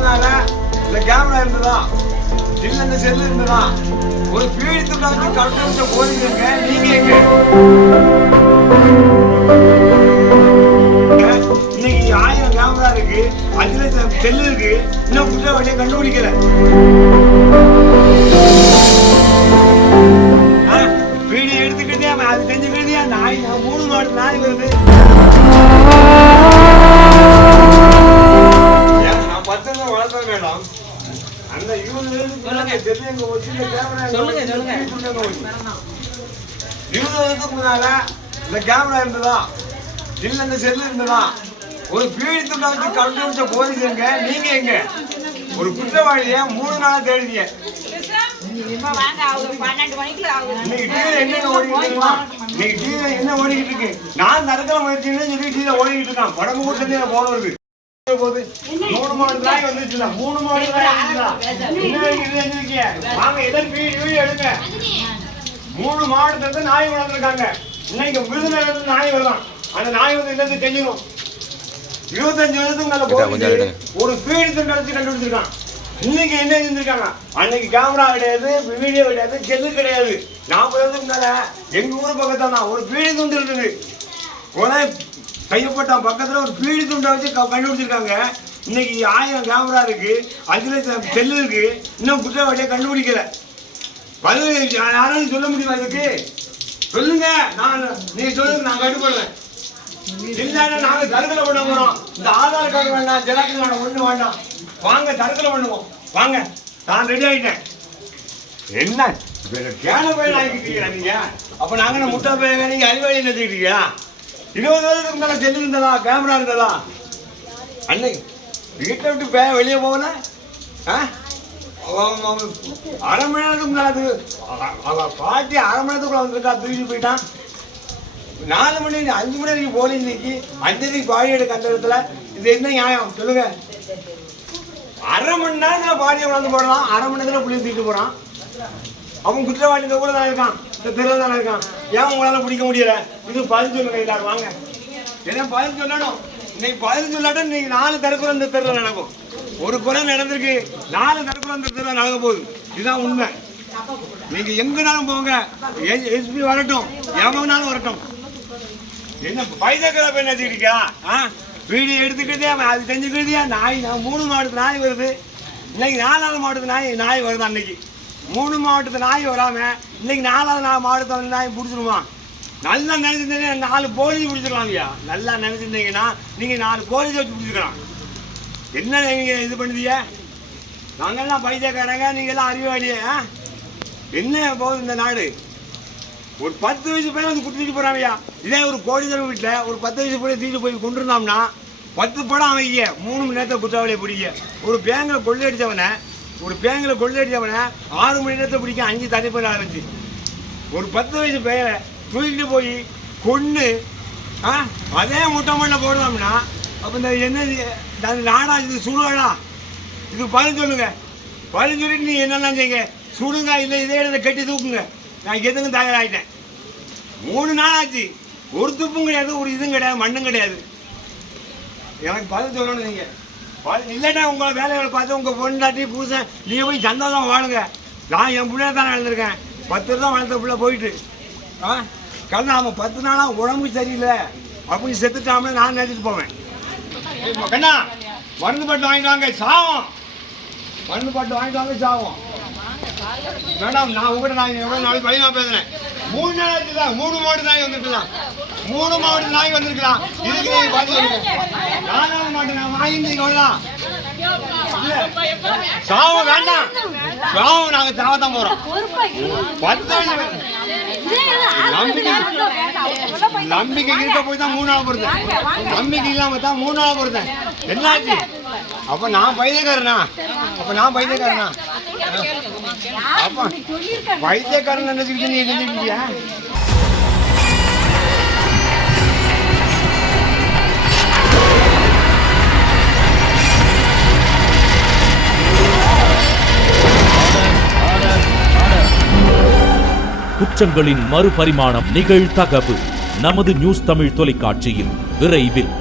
முன்னால இந்த கேமரா இருந்ததா இல்ல இந்த செல்லு இருந்ததா ஒரு பீடித்துக்கு வச்சு கரெக்டா போறீங்க. நீங்க எங்க இன்னைக்கு 1000 கேமரா இருக்கு, 5 லட்சம் செல்லு இருக்கு, இன்னும் குற்றவாளியை கண்டுபிடிக்கல. வீடியோ எடுத்துக்கிட்டே அது தெரிஞ்சுக்கிட்டே நாய் 3 மாடு நாய் வருது. நான் 10 வளர்த்த வேண்டாம். அந்த 20 வருஷத்துக்கு முன்னால இந்த கேமரா இருந்ததா இல்ல இந்த செல்லு இருந்ததா ஒரு பீடித்துக்கு வச்சு கண்டுபிடிச்ச போலீஸ் எங்க? நீங்க எங்க? ஒரு குற்றவாளிய 3 நாளா தேடுறீங்க. என்ன ஓடிக்கிட்டு இருக்கு? நான் நடக்கிற முயற்சின்னு சொல்லி டீல ஓடிக்கிட்டு இருக்கான். படம்பு கூட தண்ணி போன வருது. 3 மாடு நாய் வந்துச்சுல, 3 மாடு நாய் வந்துச்சுல. வாங்க எதன் வீடியோ எடுங்க. 3 மாவட்டத்துல நாய் வளர்ந்துருக்காங்க. இன்னைக்கு விருதுநகர் நாய் வரலாம். அந்த நாய் வந்து என்னது தெரிஞ்சிடும். 25 வருஷத்துக்கு மேல போகுது. ஒரு பீடித்து நடத்தி கண்டுபிடிச்சிருக்கான். இன்னைக்கு என்ன செஞ்சிருக்காங்க? அன்னைக்கு கேமரா கிடையாது, வீடியோ கிடையாது, செல்லு கிடையாது. 40 வருஷத்துக்கு மேல எங்க ஊர் பக்கத்தான் ஒரு பீடி துண்டு இருந்தது. கொலை கையப்பட்டான் பக்கத்துல ஒரு பீடி துண்டை வச்சு கண்டுபிடிச்சிருக்காங்க. இன்னைக்கு 1000 கேமரா இருக்கு, 5 லட்சம் செல்லு இருக்கு, இன்னும் குற்றவாளியை கண்டுபிடிக்கல. பதில் யாராலும் சொல்ல முடியுமா? இதுக்கு சொல்லுங்க. நீங்க சொல்லுங்க, நான் கட்டுப்படுறேன். இல்லைன்னா நாங்க தற்கொலை பண்ண போறோம். இந்த ஆதார் கார்டு வேண்டாம், ஜெராக்ஸ் வேண்டாம், ஒண்ணு வேண்டாம். வாங்க தற்கொலை பண்ணுவோம். வாங்க, நான் ரெடி ஆயிட்டேன். என்ன கேன பயிர் ஆகிக்கிட்டீங்களா நீங்க? அப்ப நாங்க முட்டை பயிர் நீங்க அறிவாளி நினைச்சுக்கிட்டீங்களா? 20 வருஷத்துக்கு மேல செல்லு இருந்ததா, கேமரா இருந்ததா? அன்னைக்கு வீட்டை விட்டு வெளியே போகல. 1/2 மணி நேரத்துக்கு முன்னாடி பாட்டி 1/2 மணி நேரத்துக்குள்ள வந்துருக்கா, தூக்கிட்டு போயிட்டான். 4 மணி 5 மணி வரைக்கும் போலி. இன்னைக்கு 5 மணிக்கு பாடி எடுக்க அந்த இடத்துல. இது என்ன நியாயம் சொல்லுங்க? 1/2 மணி நேரம் பாடியை வளர்ந்து போடலாம், 1/2 மணி நேரத்துல புள்ளியை தூக்கிட்டு போறான். அவன் குற்றவாளி இந்த ஊரில் தானே இருக்கான், இந்த தெருவில் தானே இருக்கான். ஏன் உங்களால பிடிக்க முடியல? இது பதில் சொல்லுங்க. எல்லாரும் வாங்க, என்ன பதில் சொல்லணும். இன்னைக்கு பதில் சொல்லாட்டும் இன்னைக்கு 4 தற்கொலை இந்த தெருவில் நடக்கும். ஒரு கொலை நடந்திருக்கு, 4 தற்கொலை இந்த தெருவில் நடக்க போகுது. இதுதான் உண்மை. நீங்க எங்கனாலும் போங்க, எஸ்பி வரட்டும், எவனாலும் வரட்டும். என்ன பைசக்கரை போய் நினைச்சுக்கிட்டீங்க? வீடியோ எடுத்துக்கிட்டே அது தெரிஞ்சுக்கிட்டே நாய் 3 மாவட்டத்து நாய் வருது. இன்னைக்கு 4வது மாவட்டத்து நாய் வருது. அன்னைக்கு 3 மாவட்டத்து நாய் வராம இன்னைக்கு 4வது மாவட்டத்தில் நாய் பிடிச்சிருமா? நல்லா நினைச்சிருந்தீங்கன்னா 4 போலீஸ் பிடிச்சிருக்கலாம் ஐயா. நல்லா நினைச்சிருந்தீங்கன்னா நீங்க 4 போலீஸ் வச்சு பிடிச்சிக்கலாம். என்ன நீங்க இது பண்ணுவீங்க? நாங்கெல்லாம் பைசக்காரங்க, நீங்க எல்லாம் அறிவாளியே. என்ன போகுது இந்த நாடு? ஒரு 10 வயசு பையன் வந்து குட்டிட்டு போறாங்கய்யா. இதே ஒரு கோடிதர் வீட்டில் ஒரு 10 வயசு பையன் தூக்கிட்டு போய் கொண்டிருந்தோம்னா 10 படம் அமைக்க 3 மணி நேரத்தை குற்றவாளியை பிடிக்க. ஒரு பேங்கில் கொள்ளையடிச்சவனை 6 மணி நேரத்தை பிடிக்க 5 தனிப்பட ஆரம்பிச்சு. ஒரு 10 வயசு பையனை தூக்கிட்டு போய் கொன்று அதே முட்டை மண்ணில் போடுறோம்னா அப்போ இந்த என்ன நாடா? இது சுடுவாடா? இது பதில் சொல்லுங்க. பதில் சொல்லிட்டு நீ என்னெல்லாம் செய்யுங்க. சுடுங்க, இல்லை இதே இடத்துல கட்டி தூக்குங்க. நான் எதுக்கும் தயாராகிட்டேன். 3 நாள் ஆச்சு. ஒரு துப்பும் கிடையாது, ஒரு இதுவும் கிடையாது, மண்ணும் கிடையாது. எனக்கு பதில் சொல்லணும். நீங்கள் பதில் இல்லைன்னா உங்களை வேலைகளை பார்த்து உங்கள் பொண்டாட்டி பூசை நீங்கள் போய் சந்தோஷம் வாழுங்க. நான் என் பிள்ளைய தானே வளர்ந்துருக்கேன். 10 வருஷம் வளர்த்த பிள்ளை போயிட்டு கண்ணா அவன் 10 நாளாக உடம்பு சரியில்லை அப்படின்னு செத்துட்டாமல் நான் நினைச்சிட்டு போவேன். கண்ணா மருந்து பாட்டு வாங்கிட்டு வாங்க, சாவும். மருந்து பாட்டு வாங்கிட்டு வாங்க, சாவும். மேடம் நான் உங்கள்கிட்ட நான் எவ்வளோ நாளைக்கு பையனாக பேசுகிறேன். 3 நாள் ஆச்சுதான். 3 மாவட்ட நாய் வந்துருக்கலாம். 3 மாவட்ட நாய் வந்திருக்கலாம். இதுக்கு நீங்கள் பார்த்து 4வது மாவட்ட நான் வாங்கிட்டு வரலாம். சாவம் வேண்டாம், சாவம் நாங்கள் சாவத்தான் போகிறோம். 10 நம்பிக்கை இருக்க போய் தான் 3 நாள் பொறுத்தேன். நம்பிக்கை இல்லாமல் தான் 3 நாள் பொறுத்தேன். என்னாச்சு? அப்போ நான் பைத்தியக்காரனா? அப்ப பைத்தியக்காரன் நினைச்சுக்கிட்டு நீ நினைக்கிறியா? குற்றங்களின் மறுபரிமாணம் நிகழ்தகவு நமது நியூஸ் தமிழ் தொலைக்காட்சியில் விரைவில்.